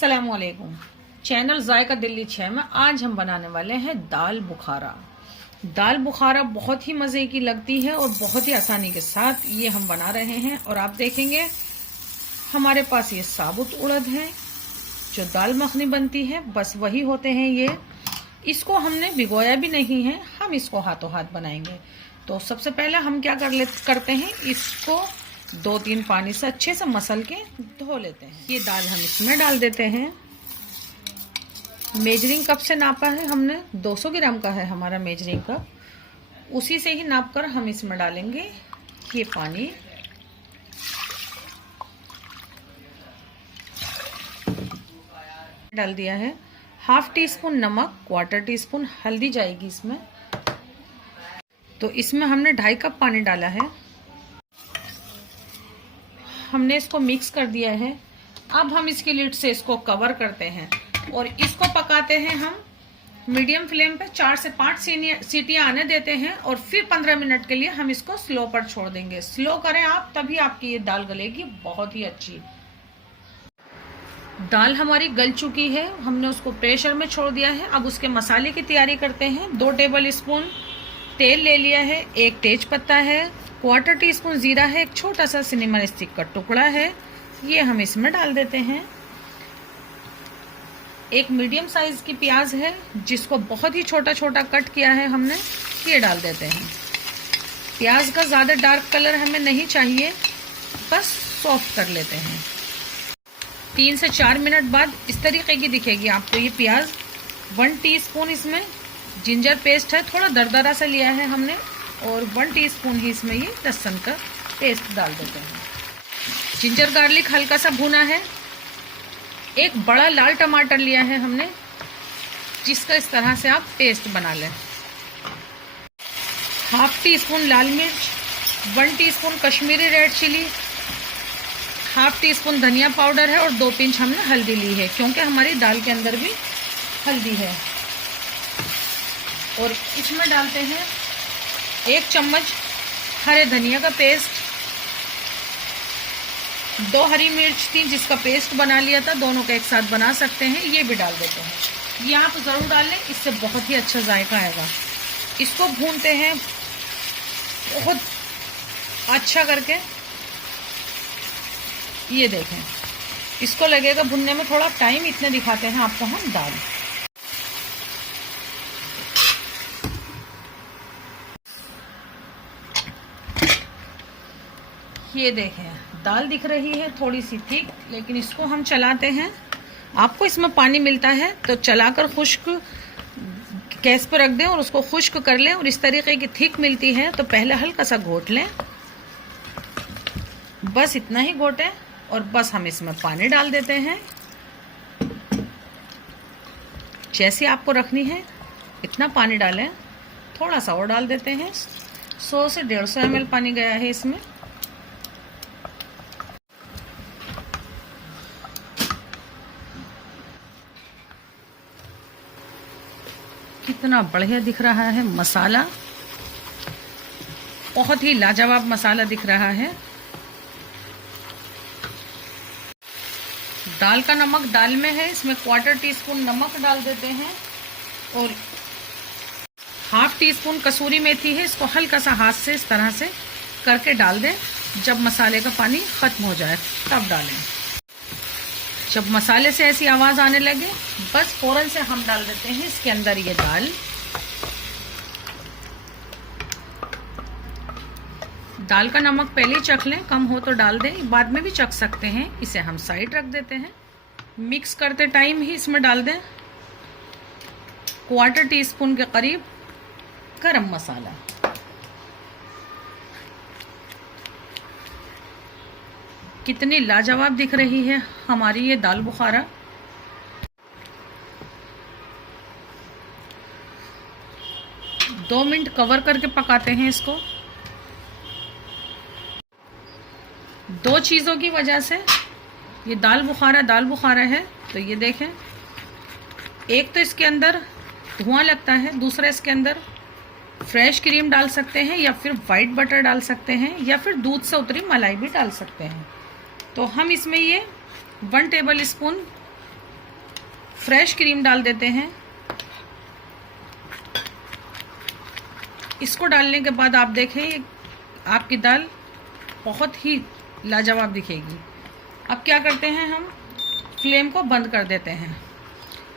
अस्सलामुअलैकुम। चैनल जायका दिल्ली 6 में आज हम बनाने वाले हैं दाल बुखारा। दाल बुखारा बहुत ही मज़े की लगती है और बहुत ही आसानी के साथ ये हम बना रहे हैं। और आप देखेंगे हमारे पास ये साबुत उड़द है, जो दाल मखनी बनती है बस वही होते हैं ये। इसको हमने भिगोया भी नहीं है, हम इसको हाथों हाथ बनाएंगे। तो सबसे पहले हम क्या करते हैं, इसको 2-3 पानी से अच्छे से मसल के धो लेते हैं। ये दाल हम इसमें डाल देते हैं। मेजरिंग कप से नापा है हमने, 200 ग्राम का है हमारा मेजरिंग कप, उसी से ही नाप कर हम इसमें डालेंगे ये पानी। डाल दिया है। 1/2 टीस्पून नमक, 1/4 टीस्पून हल्दी जाएगी इसमें। तो इसमें हमने 2.5 कप पानी डाला है। हमने इसको मिक्स कर दिया है। अब हम इसकी लिड से इसको कवर करते हैं और इसको पकाते हैं हम मीडियम फ्लेम पे। 4 से 5 सीटियां आने देते हैं और फिर 15 मिनट के लिए हम इसको स्लो पर छोड़ देंगे। स्लो करें आप, तभी आपकी ये दाल गलेगी बहुत ही अच्छी। दाल हमारी गल चुकी है, हमने उसको प्रेशर में छोड़ दिया है। अब उसके मसाले की तैयारी करते हैं। 2 टेबल स्पून तेल ले लिया है, 1 तेज पत्ता है, 1/4 टीस्पून जीरा है, एक छोटा सा सिनेमन स्टिक का टुकड़ा है, ये हम इसमें डाल देते हैं। एक मीडियम साइज की प्याज है, जिसको बहुत ही छोटा छोटा कट किया है हमने, ये डाल देते हैं। प्याज का ज्यादा डार्क कलर हमें नहीं चाहिए, बस सॉफ्ट कर लेते हैं। 3 से 4 मिनट बाद इस तरीके की दिखेगी आपको ये प्याज। 1 टीस्पून इसमें जिंजर पेस्ट है, थोड़ा दरदरा सा लिया है हमने, और 1 टीस्पून ही इसमें ये लहसुन का पेस्ट डाल देते हैं। जिंजर गार्लिक हल्का सा भुना है। एक बड़ा लाल टमाटर लिया है हमने, जिसका इस तरह से आप पेस्ट बना लें। 1/2 टीस्पून लाल मिर्च, 1 teaspoon Kashmiri red chilli, 1/2 teaspoon धनिया पाउडर है और 2 पिंच हमने हल्दी ली है, क्योंकि हमारी दाल के अंदर भी हल्दी है। और इसमें डालते हैं 1 चम्मच हरे धनिया का पेस्ट, 2 हरी मिर्च थी जिसका पेस्ट बना लिया था, दोनों का एक साथ बना सकते हैं, ये भी डाल देते हैं। ये आप ज़रूर डाल लें, इससे बहुत ही अच्छा जायका आएगा। इसको भूनते हैं बहुत अच्छा करके। ये देखें, इसको लगेगा भुनने में थोड़ा टाइम, इतने दिखाते हैं आपको हम दाल। ये देखें, दाल दिख रही है थोड़ी सी थिक, लेकिन इसको हम चलाते हैं। आपको इसमें पानी मिलता है तो चलाकर खुश्क गैस पर रख दें और उसको खुश्क कर लें। और इस तरीके की थिक मिलती है तो पहले हल्का सा घोट लें, बस इतना ही घोटें। और बस हम इसमें पानी डाल देते हैं। जैसे आपको रखनी है इतना पानी डालें, थोड़ा सा और डाल देते हैं। 100 से 150 ml पानी गया है इसमें। कितना बढ़िया दिख रहा है मसाला, बहुत ही लाजवाब मसाला दिख रहा है। दाल का नमक दाल में है, इसमें 1/4 टीस्पून नमक डाल देते हैं। और 1/2 टीस्पून कसूरी मेथी है, इसको हल्का सा हाथ से इस तरह से करके डाल दें। जब मसाले का पानी खत्म हो जाए तब डालें। जब मसाले से ऐसी आवाज़ आने लगे, बस फौरन से हम डाल देते हैं इसके अंदर ये दाल। दाल का नमक पहले ही चख लें, कम हो तो डाल दें, बाद में भी चख सकते हैं। इसे हम साइड रख देते हैं। मिक्स करते टाइम ही इसमें डाल दें 1/4 टीस्पून के करीब गरम मसाला। कितनी लाजवाब दिख रही है हमारी ये दाल बुखारा। दो मिनट कवर करके पकाते हैं इसको। 2 चीज़ों की वजह से ये दाल बुखारा है। तो ये देखें, एक तो इसके अंदर धुआं लगता है, दूसरा इसके अंदर फ्रेश क्रीम डाल सकते हैं या फिर वाइट बटर डाल सकते हैं या फिर दूध से उतरी मलाई भी डाल सकते हैं। तो हम इसमें ये 1 टेबल स्पून फ्रेश क्रीम डाल देते हैं। इसको डालने के बाद आप देखें आपकी दाल बहुत ही लाजवाब दिखेगी। अब क्या करते हैं, हम फ्लेम को बंद कर देते हैं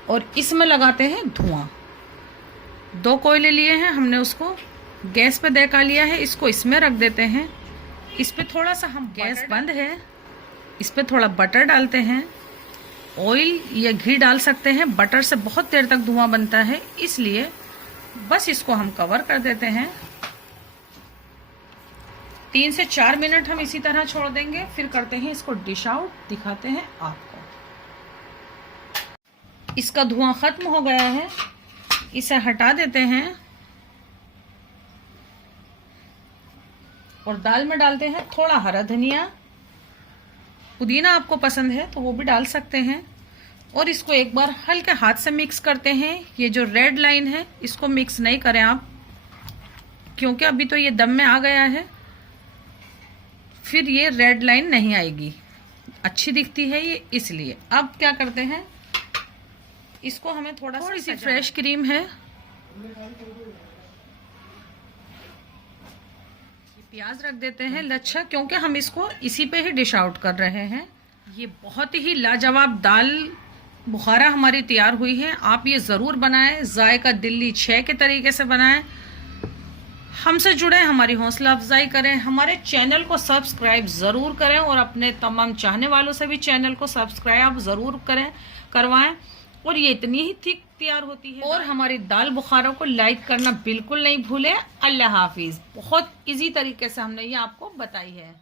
और इसमें लगाते हैं धुआं। 2 कोयले लिए हैं हमने, उसको गैस पे देका लिया है, इसको इसमें रख देते हैं। इस पे थोड़ा सा हम गैस बंद है, इस पे थोड़ा बटर डालते हैं। ऑयल या घी डाल सकते हैं, बटर से बहुत देर तक धुआं बनता है, इसलिए बस इसको हम कवर कर देते हैं। 3 से 4 मिनट हम इसी तरह छोड़ देंगे, फिर करते हैं इसको डिश आउट, दिखाते हैं आपको। इसका धुआं खत्म हो गया है, इसे हटा देते हैं और दाल में डालते हैं थोड़ा हरा धनिया। पुदीना आपको पसंद है तो वो भी डाल सकते हैं और इसको एक बार हल्के हाथ से मिक्स करते हैं। ये जो रेड लाइन है इसको मिक्स नहीं करें आप, क्योंकि अभी तो ये दम में आ गया है, फिर ये रेड लाइन नहीं आएगी, अच्छी दिखती है ये, इसलिए। अब क्या करते हैं, इसको हमें थोड़ी सी फ्रेश क्रीम है, प्याज रख देते हैं लच्छा, क्योंकि हम इसको इसी पे ही डिश आउट कर रहे हैं। ये बहुत ही लाजवाब दाल बुखारा हमारी तैयार हुई है। आप ये ज़रूर बनाएं, जायका दिल्ली 6 के तरीके से बनाएं। हमसे जुड़े, हमारी हौसला अफजाई करें, हमारे चैनल को सब्सक्राइब ज़रूर करें और अपने तमाम चाहने वालों से भी चैनल को सब्सक्राइब ज़रूर करवाएं। और ये इतनी ही थिक तैयार होती है। और हमारी दाल बुखारा को लाइक करना बिल्कुल नहीं भूलें। अल्लाह हाफिज़। बहुत इजी तरीके से हमने ये आपको बताई है।